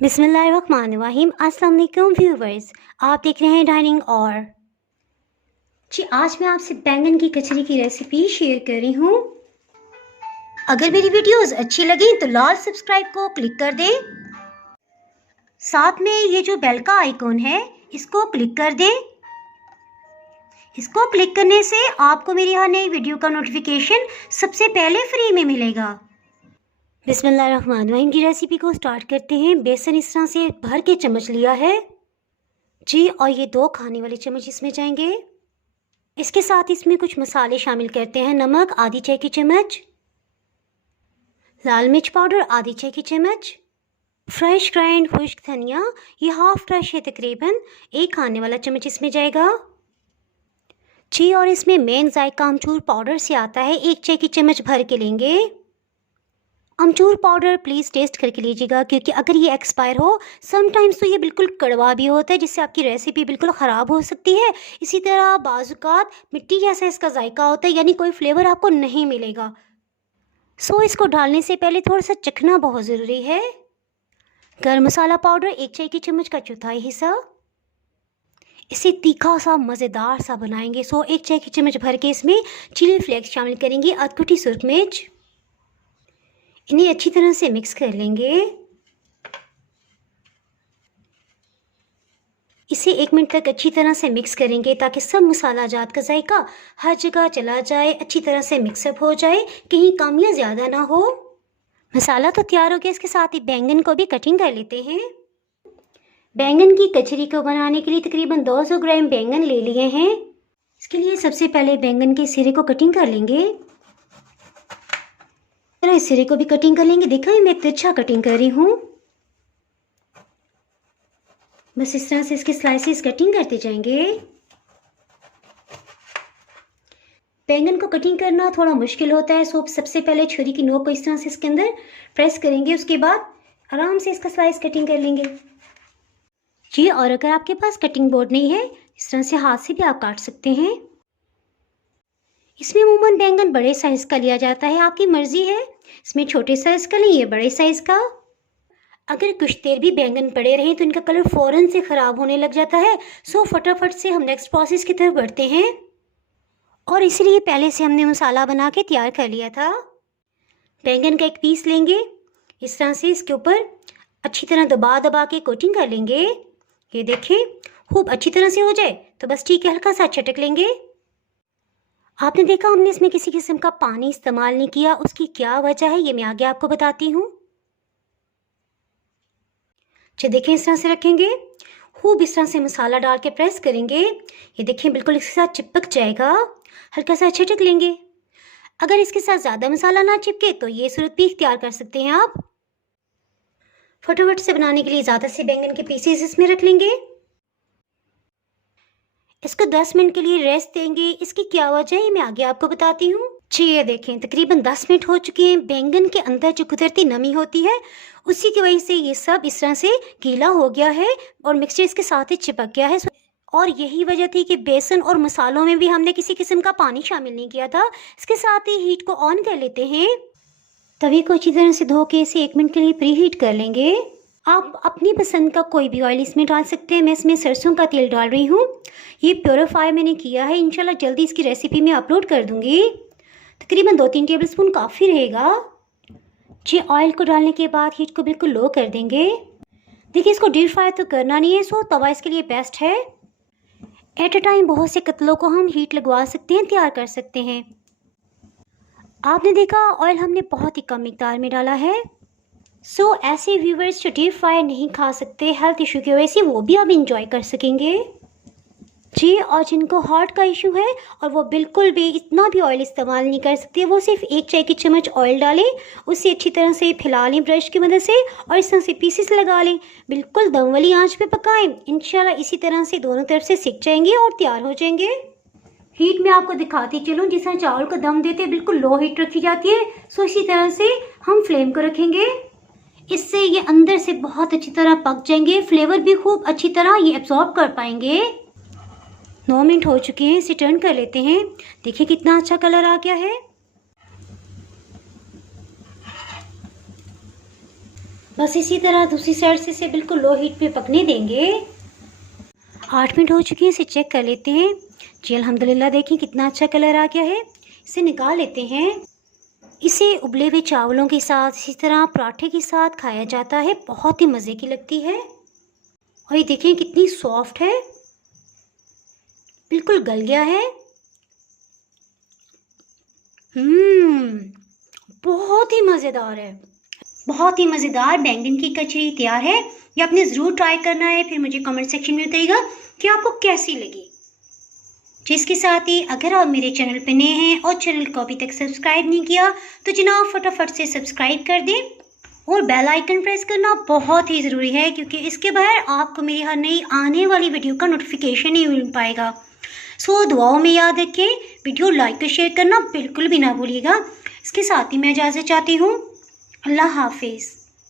बिस्मिल्लाहिर्रहमानिर्रहीम। अस्सलाम वालेकुम व्यूवर्स, आप देख रहे हैं डाइनिंग और जी। आज मैं आपसे बैंगन की कचरी की रेसिपी शेयर कर रही हूँ। अगर मेरी वीडियोस अच्छी लगी तो लाल सब्सक्राइब को क्लिक कर दें। साथ में ये जो बेल का आइकॉन है इसको क्लिक कर दें। इसको क्लिक करने से आपको मेरी हर नई वीडियो का नोटिफिकेशन सबसे पहले फ्री में मिलेगा। बिस्मिल्लाहिर्रहमानिर्रहीम की रेसिपी को स्टार्ट करते हैं। बेसन इस तरह से भर के चम्मच लिया है जी, और ये 2 खाने वाले चम्मच इसमें जाएंगे। इसके साथ इसमें कुछ मसाले शामिल करते हैं। नमक आधी चाय की चम्मच, लाल मिर्च पाउडर आधी चाय की चम्मच, फ्रेश ग्राइंड खुश्क धनिया ये हाफ क्रश है, तकरीबन 1 खाने वाला चम्मच इसमें जाएगा जी। और इसमें मेन जायका अमचूर पाउडर से आता है, 1 चाय की चम्मच भर के लेंगे। अमचूर पाउडर प्लीज़ टेस्ट करके लीजिएगा, क्योंकि अगर ये एक्सपायर हो समटाइम्स तो ये बिल्कुल कड़वा भी होता है, जिससे आपकी रेसिपी बिल्कुल ख़राब हो सकती है। इसी तरह बाज़ात मिट्टी जैसा इसका जायका होता है, यानी कोई फ्लेवर आपको नहीं मिलेगा। सो इसको डालने से पहले थोड़ा सा चखना बहुत ज़रूरी है। गरम मसाला पाउडर 1 चाय की चम्मच का चौथाई हिस्सा। इसे तीखा सा मज़ेदार सा बनाएंगे। सो 1 चाय की चम्मच भर के इसमें चिली फ्लेक्स शामिल करेंगे, अधकुटी सुरख मिर्च। इन्हें अच्छी तरह से मिक्स कर लेंगे। इसे 1 मिनट तक अच्छी तरह से मिक्स करेंगे, ताकि सब मसाला जात का जायका हर जगह चला जाए, अच्छी तरह से मिक्सअप हो जाए, कहीं कम या ज़्यादा ना हो। मसाला तो तैयार हो गया, इसके साथ ही बैंगन को भी कटिंग कर लेते हैं। बैंगन की कचरी को बनाने के लिए तकरीबन 200 ग्राम बैंगन ले लिए हैं। इसके लिए सबसे पहले बैंगन के सिरे को कटिंग कर लेंगे। इस सिरे को भी कटिंग कर लेंगे। देखा है मैं तिरछा कटिंग कर रही हूँ। बस इस तरह से इसके स्लाइसेस कटिंग करते जाएंगे। बैंगन को कटिंग करना थोड़ा मुश्किल होता है, सो सबसे पहले छुरी की नोक को इस तरह से इसके अंदर प्रेस करेंगे, उसके बाद आराम से इसका स्लाइस कटिंग कर लेंगे जी। और अगर आपके पास कटिंग बोर्ड नहीं है, इस तरह से हाथ से भी आप काट सकते हैं। इसमें अमूमन बैंगन बड़े साइज़ का लिया जाता है, आपकी मर्ज़ी है। इसमें छोटे साइज़ का लें या बड़े साइज़ का। अगर कुछ देर भी बैंगन पड़े रहें तो इनका कलर फ़ौरन से ख़राब होने लग जाता है। सो फटाफट से हम नेक्स्ट प्रोसेस की तरफ बढ़ते हैं, और इसलिए पहले से हमने मसाला बना के तैयार कर लिया था। बैंगन का एक पीस लेंगे, इस तरह से इसके ऊपर अच्छी तरह दबा दबा के कोटिंग कर लेंगे। ये देखें, खूब अच्छी तरह से हो जाए तो बस ठीक है, हल्का सा चटक लेंगे। आपने देखा हमने इसमें किसी किस्म का पानी इस्तेमाल नहीं किया, उसकी क्या वजह है ये मैं आगे आपको बताती हूँ। अच्छा देखें, इस तरह से रखेंगे, खूब इस तरह से मसाला डाल के प्रेस करेंगे। ये देखें बिल्कुल इसके साथ चिपक जाएगा, हल्का सा छिटक लेंगे। अगर इसके साथ ज़्यादा मसाला ना चिपके तो ये सूरत भी इख्तियार कर सकते हैं आप। फटाफट से बनाने के लिए ज़्यादा से बैंगन के पीसेस इसमें रख लेंगे। इसको 10 मिनट के लिए रेस्ट देंगे। इसकी क्या वजह है ये मैं आगे आपको बताती हूँ जी। ये देखें तकरीबन 10 मिनट हो चुके हैं। बैंगन के अंदर जो कुदरती नमी होती है उसी की वजह से ये सब इस तरह से गीला हो गया है और मिक्सचर इसके साथ ही चिपक गया है। और यही वजह थी कि बेसन और मसालों में भी हमने किसी किस्म का पानी शामिल नहीं किया था। इसके साथ ही हीट को ऑन कर लेते हैं। तवे को अच्छी तरह से धो के इसे 1 मिनट के लिए प्री हीट कर लेंगे। आप अपनी पसंद का कोई भी ऑयल इसमें डाल सकते हैं। मैं इसमें सरसों का तेल डाल रही हूँ, ये प्योरीफाई मैंने किया है। इंशाल्लाह जल्दी इसकी रेसिपी मैं अपलोड कर दूँगी। तकरीबन 2-3 टेबलस्पून काफ़ी रहेगा जी। ऑयल को डालने के बाद हीट को बिल्कुल लो कर देंगे। देखिए इसको डीप फ्राई तो करना नहीं है, सो तवा इसके लिए बेस्ट है। एट अ टाइम बहुत से कतलों को हम हीट लगवा सकते हैं, तैयार कर सकते हैं। आपने देखा ऑयल हमने बहुत ही कम मिकदार में डाला है। सो ऐसे व्यूवर्स जो डीप फ्राई नहीं खा सकते हेल्थ इशू की वजह से, वो भी आप इंजॉय कर सकेंगे जी। और जिनको हार्ट का इशू है और वो बिल्कुल भी इतना भी ऑयल इस्तेमाल नहीं कर सकते, वो सिर्फ 1 चाय की चम्मच ऑयल डालें, उसे अच्छी तरह से फैला लें ब्रश की मदद से और इस तरह से पीसेस लगा लें। बिल्कुल दम वाली आंच पे पकाएं। इंशाल्लाह इसी तरह से दोनों तरफ से सिक जाएंगे और तैयार हो जाएंगे। हीट में आपको दिखाती चलूँ, जिस तरह चावल को दम देते हैं बिल्कुल लो हीट रखी जाती है। सो इसी तरह से हम फ्लेम को रखेंगे, इससे ये अंदर से बहुत अच्छी तरह पक जाएंगे। फ्लेवर भी खूब अच्छी तरह ये एब्जॉर्ब कर पाएंगे। 9 मिनट हो चुके हैं, इसे टर्न कर लेते हैं। देखिए कितना अच्छा कलर आ गया है। बस इसी तरह दूसरी साइड से इसे बिल्कुल लो हीट पे पकने देंगे। 8 मिनट हो चुके हैं, इसे चेक कर लेते हैं। जी अल्हम्दुलिल्लाह, देखिए कितना अच्छा कलर आ गया है। इसे निकाल लेते हैं। इसे उबले हुए चावलों के साथ, इसी तरह पराठे के साथ खाया जाता है, बहुत ही मज़े की लगती है। और ये देखिए कितनी सॉफ्ट है, बिल्कुल गल गया है। बहुत ही मज़ेदार है। बहुत ही मज़ेदार बैंगन की कचरी तैयार है। ये आपने ज़रूर ट्राई करना है, फिर मुझे कमेंट सेक्शन में बताइएगा कि आपको कैसी लगी। जिसके साथ ही अगर आप मेरे चैनल पे नए हैं और चैनल को अभी तक सब्सक्राइब नहीं किया तो जनाब फटाफट से सब्सक्राइब कर दें और बेल आइकन प्रेस करना बहुत ही ज़रूरी है, क्योंकि इसके बगैर आपको मेरी हर नई आने वाली वीडियो का नोटिफिकेशन नहीं मिल पाएगा। सो दुआओं में याद रखें, वीडियो लाइक और शेयर करना बिल्कुल भी ना भूलिएगा। इसके साथ ही मैं इजाज़त चाहती हूँ। अल्लाह हाफिज़।